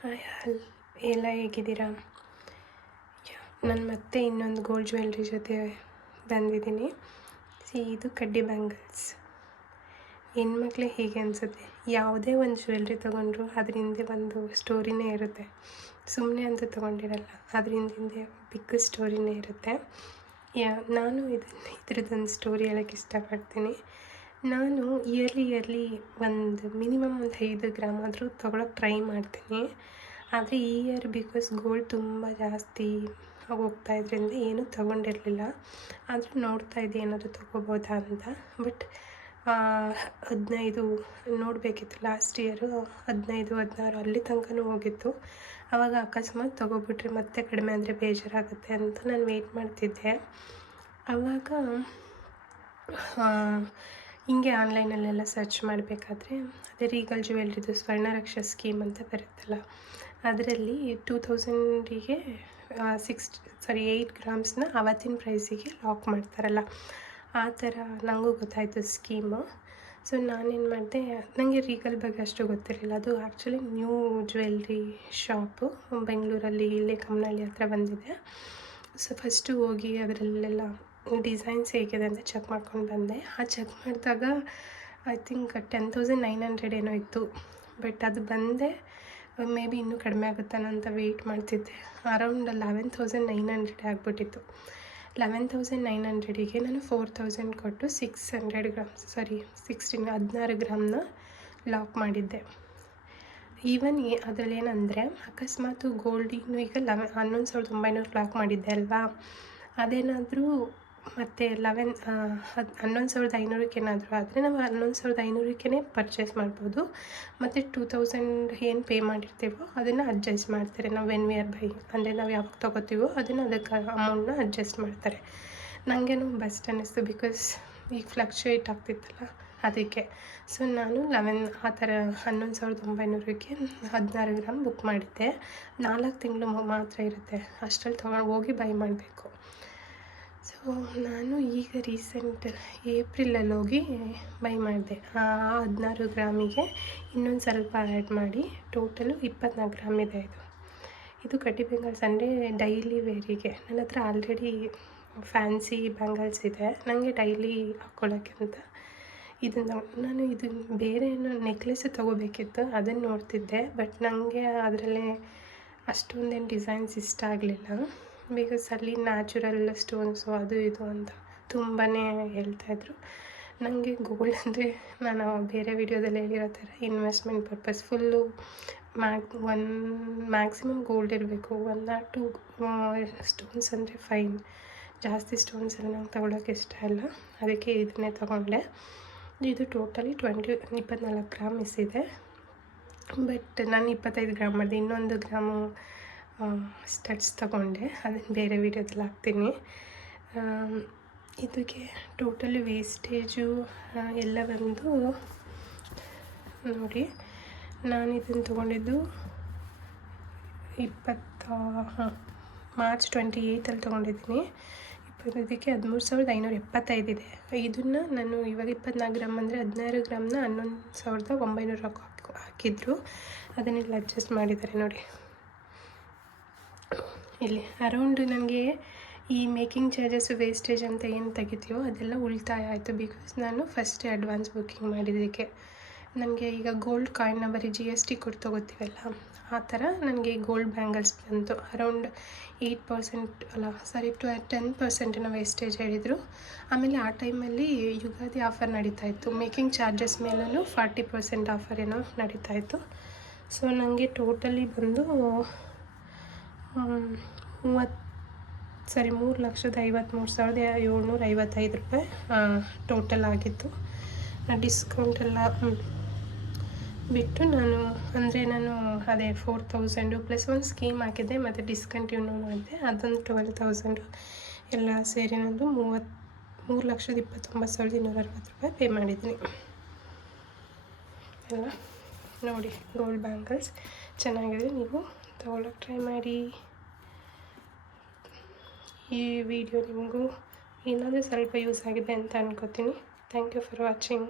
Hi ಎಲ್ಲ ಹೇಗಿದ್ದೀರಾ? ನಾನು ಮತ್ತೆ ಇನ್ನೊಂದು ಗೋಲ್ಡ್ ಜ್ಯುವೆಲ್ರಿ ಜೊತೆ ಬಂದಿದ್ದೀನಿ. ಇದು ಕಡ್ಡಿ ಬ್ಯಾಂಗಲ್ಸ್. ಹೆಣ್ಮಕ್ಳಿಗೆ ಹೀಗೆ ಅನಿಸುತ್ತೆ, ಯಾವುದೇ ಒಂದು ಜ್ಯುವೆಲ್ರಿ ತೊಗೊಂಡ್ರು ಅದ್ರ ಹಿಂದೆ ಒಂದು ಸ್ಟೋರಿನೇ ಇರುತ್ತೆ. ಸುಮ್ಮನೆ ಅಂತ ತೊಗೊಂಡಿರಲ್ಲ, ಅದ್ರ ಹಿಂದೆ ಬಿಗ್ ಸ್ಟೋರಿನೇ ಇರುತ್ತೆ. ನಾನು ಇದ್ರದ್ದೊಂದು ಸ್ಟೋರಿ ಹೇಳೋಕ್ಕೆ ಇಷ್ಟಪಡ್ತೀನಿ. ನಾನು ಇಯರ್ಲಿ ಒಂದು ಮಿನಿಮಮ್ 5 ಗ್ರಾಮ್ ಆದರೂ ತೊಗೊಳಕ್ಕೆ ಟ್ರೈ ಮಾಡ್ತೀನಿ. ಆದರೆ ಈ ಇಯರ್ ಬಿಕಾಸ್ ಗೋಲ್ಡ್ ತುಂಬ ಜಾಸ್ತಿ ಹೋಗ್ತಾಯಿದ್ರಿಂದ ಏನೂ ತೊಗೊಂಡಿರಲಿಲ್ಲ. ಆದರೂ ನೋಡ್ತಾಯಿದ್ದೆ ಏನಾದರೂ ತೊಗೋಬೋದಾ ಅಂತ. ಬಟ್ 15 ನೋಡಬೇಕಿತ್ತು. ಲಾಸ್ಟ್ ಇಯರು 15, 16 ಅಲ್ಲಿ ತನಕನೂ ಹೋಗಿತ್ತು. ಆವಾಗ ಅಕಸ್ಮಾತ್ ತೊಗೊಬಿಟ್ರೆ ಮತ್ತೆ ಕಡಿಮೆ ಅಂದರೆ ಬೇಜಾರಾಗುತ್ತೆ ಅಂತ ನಾನು ವೆಯ್ಟ್ ಮಾಡ್ತಿದ್ದೆ. ಆವಾಗ ಹಿಂಗೆ ಆನ್ಲೈನಲ್ಲೆಲ್ಲ ಸರ್ಚ್ ಮಾಡಬೇಕಾದ್ರೆ ಅದೇ ರೀಗಲ್ ಜ್ಯುವೆಲ್ರಿದು ಸ್ವರ್ಣರಕ್ಷ ಸ್ಕೀಮ್ ಅಂತ ಬರುತ್ತಲ್ಲ, ಅದರಲ್ಲಿ 2000ಗೆ 8 ಗ್ರಾಮ್ಸ್ನ ಆವತ್ತಿನ ಪ್ರೈಸಿಗೆ ಲಾಕ್ ಮಾಡ್ತಾರಲ್ಲ, ಆ ಥರ ನನಗೂ ಗೊತ್ತಾಯಿತು ಸ್ಕೀಮು. ಸೊ ನಾನೇನು ಮಾಡಿದೆ, ನನಗೆ ರೀಗಲ್ ಬಗ್ಗೆ ಅಷ್ಟು ಗೊತ್ತಿರಲಿಲ್ಲ. ಅದು ಆ್ಯಕ್ಚುಲಿ ನ್ಯೂ ಜ್ಯುವೆಲ್ರಿ ಶಾಪು ಬೆಂಗಳೂರಲ್ಲಿ, ಇಲ್ಲೇ ಕಮ್ಮನಹಳ್ಳಿ ಹತ್ರ ಬಂದಿದೆ. ಸೊ ಫಸ್ಟು ಹೋಗಿ ಅದರಲ್ಲೆಲ್ಲ ಡಿಸೈನ್ಸ್ ಹೇಗಿದೆ ಅಂತ ಚೆಕ್ ಮಾಡ್ಕೊಂಡು ಬಂದೆ. ಚೆಕ್ ಮಾಡಿದಾಗ ಐ ಥಿಂಕ್ 10,900 ಏನೋ ಇತ್ತು. ಬಟ್ ಅದು ಬಂದೆ ಮೇ ಬಿ ಇನ್ನೂ ಕಡಿಮೆ ಆಗುತ್ತಾನೋ ಅಂತ ವೆಯ್ಟ್ ಮಾಡ್ತಿದ್ದೆ. ಅರೌಂಡ್ 11,900 ಆಗಿಬಿಟ್ಟಿತ್ತು. 11,900ಗೆ ನಾನು 4,000 ಕೊಟ್ಟು 600 ಗ್ರಾಮ್ಸ್ 16 ಗ್ರಾಮ್ನ ಲಾಕ್ ಮಾಡಿದ್ದೆ. ಈವನ್ ಅದರಲ್ಲಿ ಏನಂದರೆ, ಅಕಸ್ಮಾತ್ ಗೋಲ್ಡ್ ಇನ್ನೂ ಈಗ 11,900 ಲಾಕ್ ಮಾಡಿದ್ದೆ ಅಲ್ವಾ, ಅದೇನಾದರೂ ಮತ್ತು 11,500ಕ್ಕೆ ಏನಾದರೂ ಆದರೆ ನಾವು 11,500ಕ್ಕೇ ಪರ್ಚೇಸ್ ಮಾಡ್ಬೋದು. ಮತ್ತು 2,000 ಏನು ಪೇ ಮಾಡಿರ್ತೀವೋ ಅದನ್ನು ಅಡ್ಜಸ್ಟ್ ಮಾಡ್ತಾರೆ. ನಾವು ವೆನ್ ವಿ ಆರ್ ಬೈ ಅಂದರೆ ನಾವು ಯಾವಾಗ ತೊಗೋತೀವೋ ಅದನ್ನು ಅದಕ್ಕೆ ಅಮೌಂಟನ್ನ ಅಡ್ಜಸ್ಟ್ ಮಾಡ್ತಾರೆ. ನನಗೇನು ಬೆಸ್ಟ್ ಅನ್ನಿಸ್ತು, ಬಿಕಾಸ್ ಈಗ ಫ್ಲಕ್ಚುಯೇಟ್ ಆಗ್ತಿತ್ತಲ್ಲ ಅದಕ್ಕೆ. ಸೊ ನಾನು ಆ ಥರ 11,900ಕ್ಕೆ 16 ಗ್ರಾಮ್ ಬುಕ್ ಮಾಡಿದ್ದೆ. 4 ತಿಂಗಳು ಮಾತ್ರ ಇರುತ್ತೆ, ಅಷ್ಟರಲ್ಲಿ ತೊಗೊಂಡು ಹೋಗಿ ಬೈ ಮಾಡಬೇಕು. ಸೊ ನಾನು ಈಗ ರೀಸೆಂಟ್ ಏಪ್ರಿಲಲ್ಲಿ ಹೋಗಿ ಬೈ ಮಾಡಿದೆ. 16 ಗ್ರಾಮಿಗೆ ಇನ್ನೊಂದು ಸ್ವಲ್ಪ ಆ್ಯಡ್ ಮಾಡಿ ಟೋಟಲು 24 ಗ್ರಾಮ್ ಇದೆ. ಇದು ಕಡ್ಡಿ ಬ್ಯಾಂಗಲ್ಸ್ ಅಂದರೆ ಡೈಲಿ ವೇರಿಗೆ. ನನ್ನ ಹತ್ರ ಆಲ್ರೆಡಿ ಫ್ಯಾನ್ಸಿ ಬ್ಯಾಂಗಲ್ಸ್ ಇದೆ, ನನಗೆ ಡೈಲಿ ಹಾಕ್ಕೊಳ್ಳೋಕ್ಕೆ ಅಂತ. ನಾನು ಬೇರೆ ಏನೋ ನೆಕ್ಲೆಸ್ ತೊಗೋಬೇಕಿತ್ತು, ಅದನ್ನು ನೋಡ್ತಿದ್ದೆ. ಬಟ್ ನನಗೆ ಅದರಲ್ಲೇ ಅಷ್ಟೊಂದೇನು ಡಿಸೈನ್ಸ್ ಇಷ್ಟ ಆಗಲಿಲ್ಲ. ಬಿಕಾಸ್ ಅಲ್ಲಿ ನ್ಯಾಚುರಲ್ ಸ್ಟೋನ್ಸು ಅದು ಇದು ಅಂತ ತುಂಬಾ ಹೇಳ್ತಾಯಿದ್ರು. ನನಗೆ ಗೋಲ್ಡ್ ಅಂದರೆ ನಾನು ಬೇರೆ ವಿಡಿಯೋದಲ್ಲಿ ಹೇಳಿರೋ ಥರ investment purpose full maximum gold ಇರಬೇಕು. 1 or 2 ಸ್ಟೋನ್ಸ್ ಅಂದರೆ ಫೈನ್, ಜಾಸ್ತಿ ಸ್ಟೋನ್ಸ್ ಎಲ್ಲ ನಂಗೆ ತೊಗೊಳಕ್ಕೆ ಇಷ್ಟ ಇಲ್ಲ. ಅದಕ್ಕೆ ಇದನ್ನೇ ತೊಗೊಂಡೆ. ಇದು ಟೋಟಲಿ 24 ಗ್ರಾಮ್ ಇದೆ. ಬಟ್ ನಾನು 25 ಗ್ರಾಮ್ ಮಾಡಿದೆ. ಇನ್ನೊಂದು ಗ್ರಾಮು ಸ್ಟಡ್ಸ್ ತೊಗೊಂಡೆ, ಅದನ್ನು ಬೇರೆ ವೀಡಿಯೋದಲ್ಲಿ ಹಾಕ್ತೀನಿ. ಇದಕ್ಕೆ ಟೋಟಲಿ ವೇಸ್ಟೇಜು ಎಲ್ಲ ಬಂದು ನೋಡಿ, ನಾನು ಇದನ್ನು ತೊಗೊಂಡಿದ್ದು ಮಾರ್ಚ್ 28 ತೊಗೊಂಡಿದ್ದೀನಿ. ಇದಕ್ಕೆ 13,575 ಇದೆ. ಇದನ್ನು ನಾನು ಇವಾಗ 24 ಗ್ರಾಮ್ ಅಂದರೆ 16 ಗ್ರಾಮ್ನ 11,900 ಹಾಕಿದ್ರು. ಅದನ್ನೆಲ್ಲ ಅಡ್ಜಸ್ಟ್ ಮಾಡಿದ್ದಾರೆ ನೋಡಿ. ಇಲ್ಲಿ ಅರೌಂಡ್ ನನಗೆ ಈ ಮೇಕಿಂಗ್ ಚಾರ್ಜಸ್ಸು ವೇಸ್ಟೇಜ್ ಅಂತ ಏನು ತೆಗಿತೀವೋ ಅದೆಲ್ಲ ಉಳಿತಾಯ ಆಯಿತು. ಬಿಕಾಸ್ ನಾನು ಫಸ್ಟೇ ಅಡ್ವಾನ್ಸ್ ಬುಕ್ಕಿಂಗ್ ಮಾಡಿದ್ದಕ್ಕೆ. ನನಗೆ ಈಗ ಗೋಲ್ಡ್ ಕಾಯಿನ್ನ ಬರೀ GST ಕೊಟ್ಟು ತೊಗೋತೀವಲ್ಲ, ಆ ಥರ ನನಗೆ ಗೋಲ್ಡ್ ಬ್ಯಾಂಗಲ್ಸ್ ಬಂತು. ಅರೌಂಡ್ 10% ಏನೋ ವೇಸ್ಟೇಜ್ ಹೇಳಿದರು. ಆಮೇಲೆ ಆ ಟೈಮಲ್ಲಿ ಯುಗಾದಿ ಆಫರ್ ನಡೀತಾಯಿತ್ತು. ಮೇಕಿಂಗ್ ಚಾರ್ಜಸ್ ಮೇಲೂ 40% ಆಫರ್ ಏನೋ ನಡೀತಾಯಿತ್ತು. ಸೊ ನನಗೆ ಟೋಟಲಿ ಬಂದು 3,53,755 ರೂಪಾಯಿ ಟೋಟಲ್ ಆಗಿತ್ತು. ಡಿಸ್ಕೌಂಟೆಲ್ಲ ಬಿಟ್ಟು ನಾನು ಅದೇ 4,000 ಪ್ಲಸ್ ಒಂದು ಸ್ಕೀಮ್ ಹಾಕಿದ್ದೆ, ಮತ್ತು ಡಿಸ್ಕಂಟಿನ್ಯೂ ಮಾಡಿದೆ. ಅದೊಂದು 12,000 ಎಲ್ಲ ಸೇರಿ ನಂದು 3,29,260 ರೂಪಾಯಿ ಪೇ ಮಾಡಿದ್ದೀನಿ. ಎಲ್ಲ ನೋಡಿ, ಗೋಲ್ಡ್ ಬ್ಯಾಂಗಲ್ಸ್ ಚೆನ್ನಾಗಿದೆ, ನೀವು ತೊಗೊಳಕ್ಕೆ ಟ್ರೈ ಮಾಡಿ. ಈ ವಿಡಿಯೋ ನಿಮಗೂ ಏನಾದರೂ ಸ್ವಲ್ಪ ಯೂಸ್ ಆಗಿದೆ ಅಂತ ಅನ್ಕೋತೀನಿ. Thank you for watching.